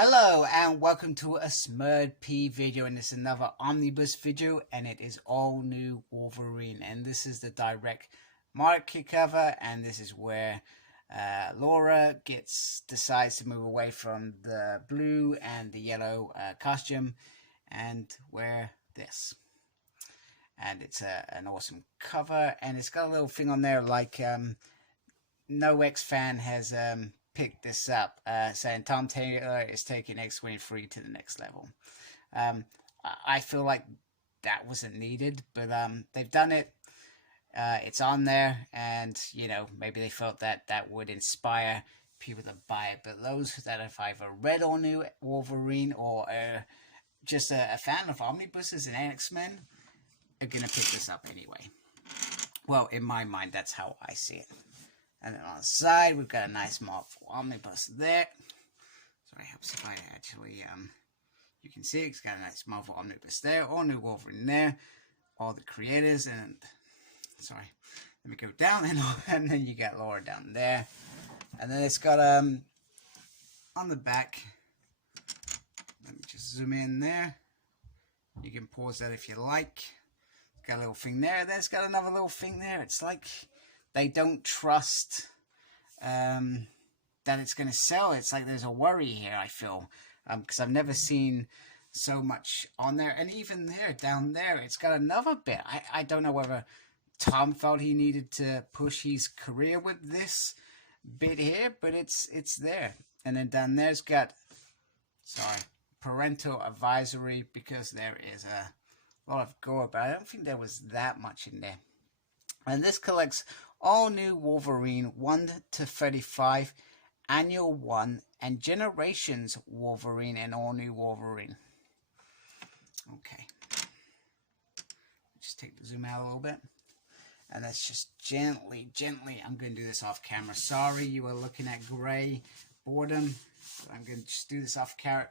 Hello and welcome to a SmurDP video, and this is another Omnibus video, and it is all new Wolverine, and this is the direct market cover, and this is where Laura decides to move away from the blue and the yellow costume and wear this. And it's an awesome cover, and it's got a little thing on there like no X fan has picked this up, saying Tom Taylor is taking X-23 to the next level. I feel like that wasn't needed, but they've done it. It's on there, and you know, maybe they felt that that would inspire people to buy it. But those that have either read all new Wolverine or just a fan of omnibuses and X-Men are gonna pick this up anyway. Well, in my mind, that's how I see it. And then on the side, we've got a nice Marvel Omnibus there. Sorry, helps if I actually, you can see it's got a nice Marvel Omnibus there. All new Wolverine there. All the creators, and, sorry, let me go down, and then you got Laura down there. And then it's got, on the back, let me just zoom in there. You can pause that if you like. It's got a little thing there. Then it's got another little thing there. It's like they don't trust that it's going to sell. It's like there's a worry here, I feel, because I've never seen so much on there. And even there, down there, it's got another bit. I don't know whether Tom felt he needed to push his career with this bit here, but it's there. And then down there's got, sorry, parental advisory, because there is a lot of gore, but I don't think there was that much in there. And this collects all new Wolverine 1 to 35, Annual 1, and Generations Wolverine and all new Wolverine. Okay. Just take the zoom out a little bit. And let's just gently, I'm going to do this off camera. Sorry, you were looking at gray boredom. So I'm going to just do this off camera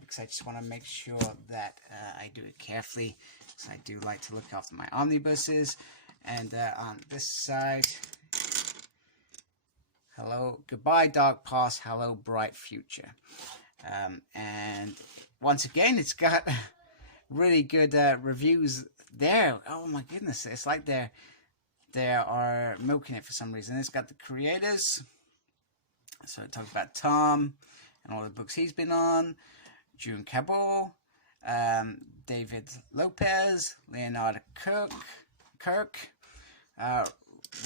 because I just want to make sure that I do it carefully. Because I do like to look after my omnibuses. And on this side, hello, goodbye dark past, hello bright future. And once again, it's got really good reviews there. Oh my goodness, it's like they are milking it for some reason. It's got the creators, so it talks about Tom and all the books he's been on, June Cabot, David Lopez, Leonard Kirk,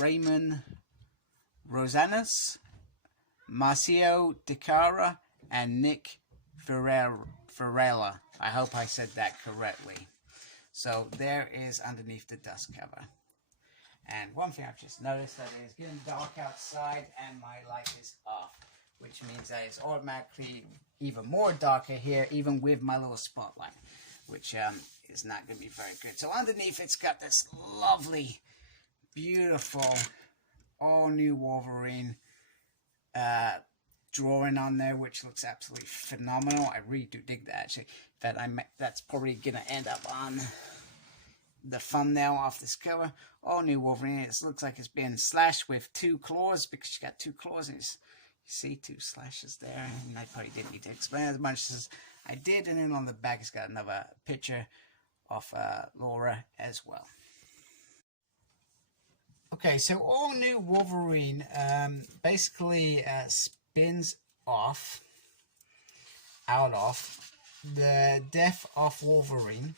Raymond Rosanas, Marcio DeCara, and Nick Varela. I hope I said that correctly. So there is underneath the dust cover. And one thing I've just noticed, that it is getting dark outside and my light is off, which means that it's automatically even more darker here, even with my little spotlight, which is not going to be very good. So underneath, it's got this lovely, beautiful, all new Wolverine drawing on there, which looks absolutely phenomenal. I really do dig that, actually. That's probably going to end up on the thumbnail off this cover. All new Wolverine. It looks like it's being slashed with 2 claws, because she got 2 claws, and you see 2 slashes there. And I probably didn't need to explain as much as I did. And then on the back, it's got another picture of Laura as well. Okay, so all new Wolverine basically spins off out of the death of Wolverine.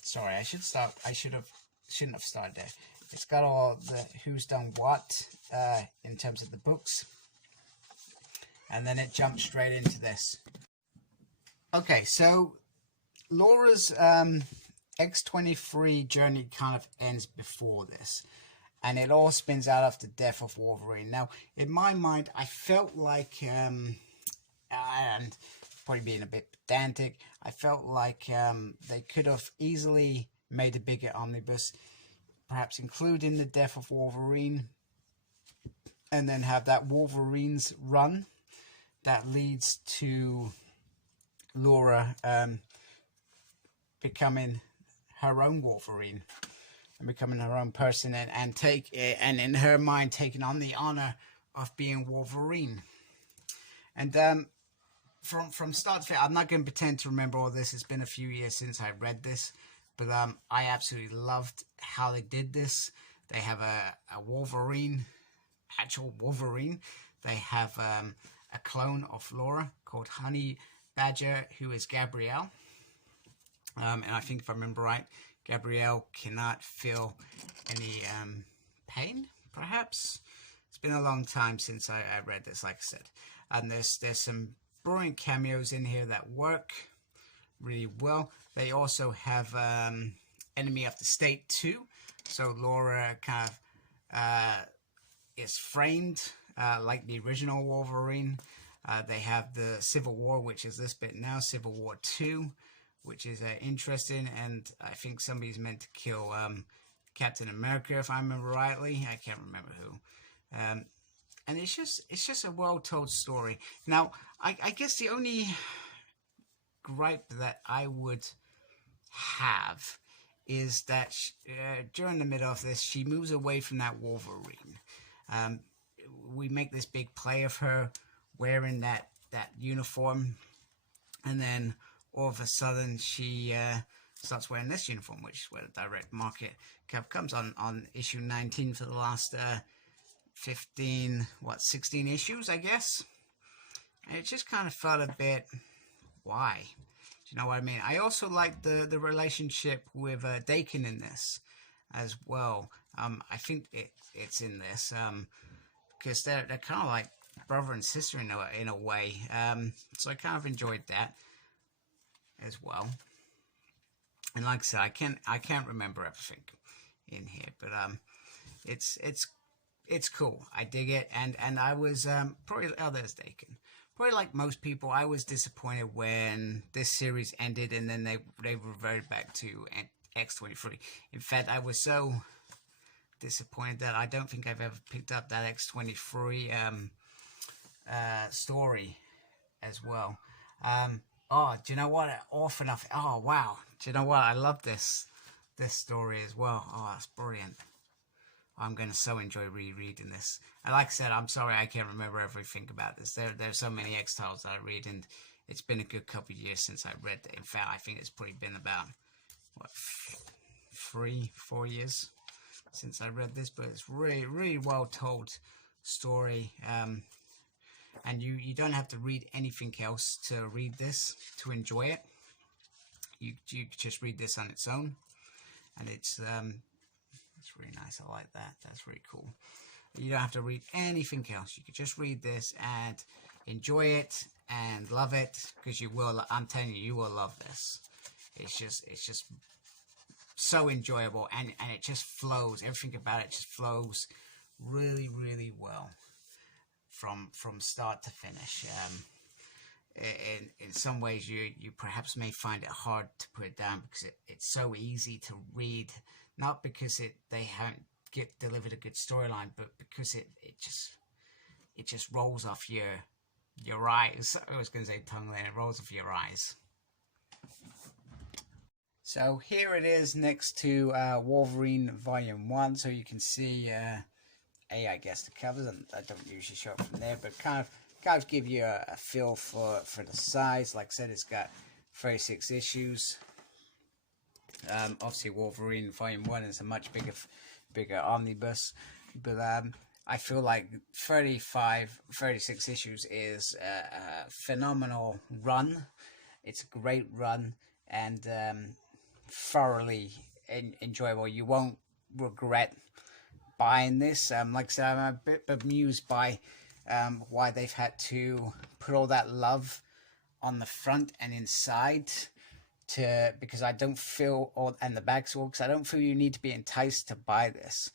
Sorry, shouldn't have started there. It's got all the who's done what in terms of the books, and then it jumps straight into this. Okay, so Laura's X-23 journey kind of ends before this, and it all spins out of the death of Wolverine. Now, in my mind, I felt like, and probably being a bit pedantic, I felt like they could have easily made a bigger omnibus, perhaps including the death of Wolverine, and then have that Wolverine's run that leads to Laura becoming her own Wolverine and becoming her own person, and in her mind taking on the honor of being Wolverine. And from start to finish, I'm not going to pretend to remember all this. It's been a few years since I read this, but I absolutely loved how they did this. They have a Wolverine, actual Wolverine. They have a clone of Laura called Honey Badger, who is Gabrielle. And I think if I remember right, Gabrielle cannot feel any pain, perhaps. It's been a long time since I read this, like I said. And there's some brilliant cameos in here that work really well. They also have Enemy of the State 2. So Laura kind of is framed like the original Wolverine. They have the Civil War, which is this bit now, Civil War 2, which is interesting. And I think somebody's meant to kill Captain America, if I remember rightly. I can't remember who. And it's just a well-told story. Now, I guess the only gripe that I would have is that during the middle of this, she moves away from that Wolverine. We make this big play of her wearing that uniform, and then all of a sudden she starts wearing this uniform, which is where the direct market comes on issue 19 for the last 16 issues, I guess. And it just kind of felt a bit, why? Do you know what I mean? I also like the relationship with Dakin in this as well. I think it's in this because they're kind of like brother and sister in a way. So I kind of enjoyed that as well. And like I said, I can't remember everything in here, but it's cool. I dig it, and I was probably, oh, there's Dakin. Probably like most people, I was disappointed when this series ended and then they reverted back to X-23. In fact, I was so disappointed that I don't think I've ever picked up that X-23 story as well. Oh, do you know what? Often enough. Oh, wow. Do you know what? I love this story as well. Oh, that's brilliant. I'm going to so enjoy rereading this. And like I said, I'm sorry I can't remember everything about this. There's so many X-titles that I read, and it's been a good couple of years since I read it. In fact, I think it's probably been about, what, 3-4 years since I read this. But it's really, really well told story. And you don't have to read anything else to read this, to enjoy it. You just read this on its own. And it's really nice. I like that. That's really cool. You don't have to read anything else. You can just read this and enjoy it and love it, because you will. I'm telling you, you will love this. It's just so enjoyable, and it just flows. Everything about it just flows really, really well from start to finish. In some ways, you perhaps may find it hard to put it down because it's so easy to read. Not because they haven't delivered a good storyline, but because it just rolls off your eyes. I was going to say tongue, then it rolls off your eyes. So here it is next to Wolverine Volume 1, so you can see I guess the covers, and I don't usually show it from there, but kind of give you a feel for the size. Like I said, it's got 36 issues. Obviously Wolverine Volume 1 is a much bigger omnibus, but I feel like 36 issues is a phenomenal run. It's a great run, and thoroughly enjoyable. You won't regret buying this. Like I said, I'm a bit bemused by why they've had to put all that love on the front and inside, because I don't feel, and the back, because I don't feel you need to be enticed to buy this.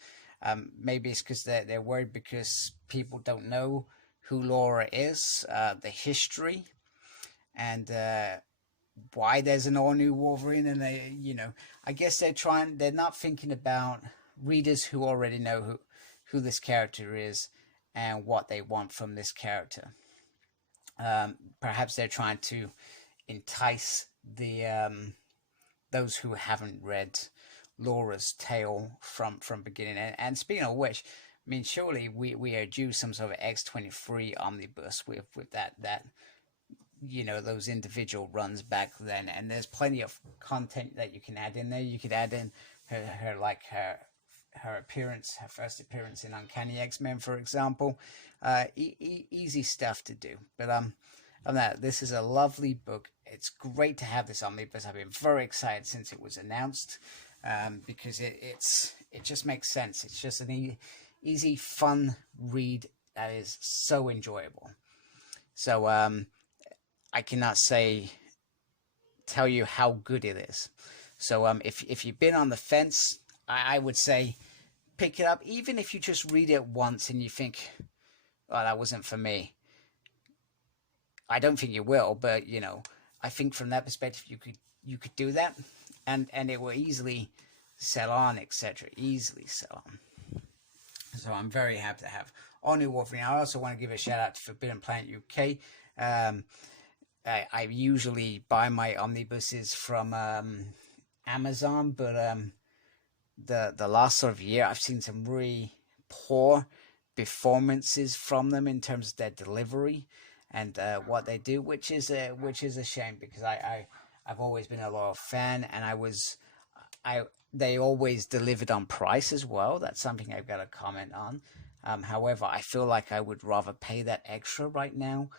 Maybe it's because they're worried because people don't know who Laura is, the history, and why there's an all-new Wolverine. And I guess they're not thinking about readers who already know who this character is and what they want from this character. Perhaps they're trying to entice those who haven't read Laura's tale from beginning. And speaking of which, I mean, surely we are due some sort of X-23 omnibus with that you know, those individual runs back then, and there's plenty of content that you can add in there. You could add in her appearance, her first appearance in Uncanny X-Men, for example. Easy stuff to do. But on that, this is a lovely book. It's great to have this omnibus. I've been very excited since it was announced, because it just makes sense. It's just an easy, fun read that is so enjoyable. So I cannot tell you how good it is. So if you've been on the fence, I would say pick it up, even if you just read it once and you think, oh, that wasn't for me. I don't think you will, but you know, I think from that perspective you could do that, and it will easily sell on, etc. Easily sell on. So I'm very happy to have all new Wolverine. I also want to give a shout out to Forbidden Planet UK. I usually buy my omnibuses from Amazon, but the last sort of year I've seen some really poor performances from them in terms of their delivery and what they do, which is a shame, because I've always been a loyal fan, and they always delivered on price as well. That's something I've got to comment on. However, I feel like I would rather pay that extra right now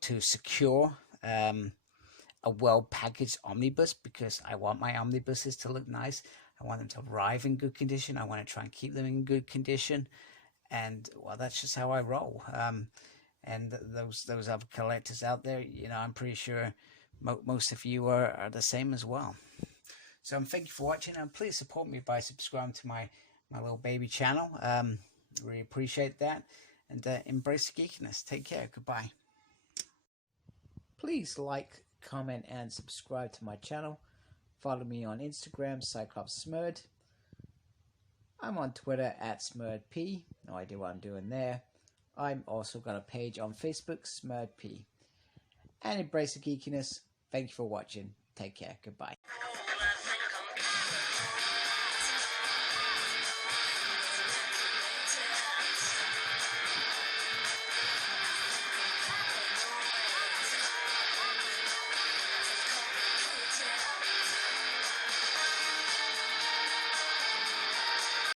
to secure a well-packaged omnibus, because I want my omnibuses to look nice. I want them to arrive in good condition. I want to try and keep them in good condition, and well, that's just how I roll. And those other collectors out there, you know, I'm pretty sure most of you are the same as well. So thank you for watching, and please support me by subscribing to my little baby channel. Really appreciate that, and embrace the geekiness. Take care. Goodbye. Please like, comment, and subscribe to my channel. Follow me on Instagram, CyclopsSmurd. I'm on Twitter @SmurdP. No idea what I'm doing there. I'm also got a page on Facebook, SmurdP. And embrace the geekiness. Thank you for watching. Take care. Goodbye.